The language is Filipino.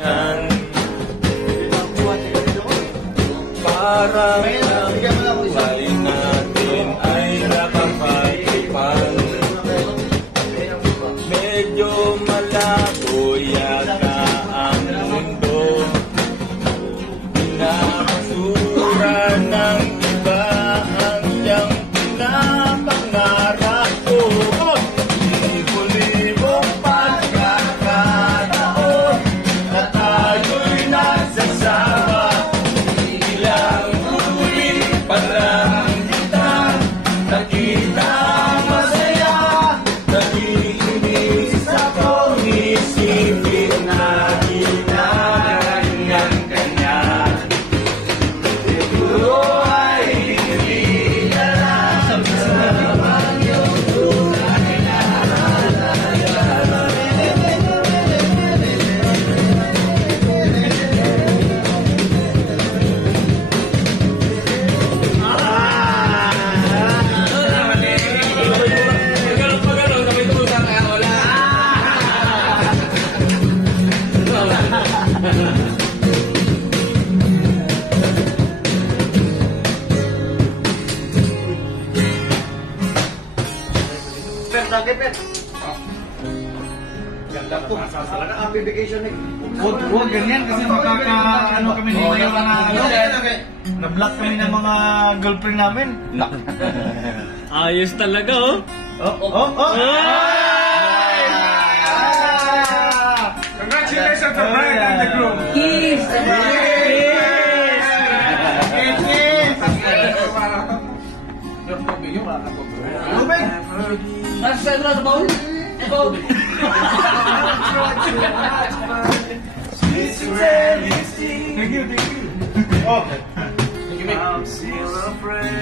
katangian. Parang ang buhay natin ay nakapag-ipan. Medyo malabo yata ang mundo, pinapasura ng iba ang iyang pinapangarap ko. Libo-libong pagkakataon na tayo'y nagsasama. Ilang ulit pa lang kita nakita masaya. Nakikinis akong isipin na kanya. Siguro ay hindi na lang naman yung tunay na Ganda po. Talaga ang bibigation eh. Huwag ganyan kasi makaka-ano kami ng mga na-block kami ng mga girlfriend namin. ayos talaga, oh. Congratulations to Brian and the groom. Kiss! Nasa sa baul? Baul. Thank you. Oh. I'm still afraid.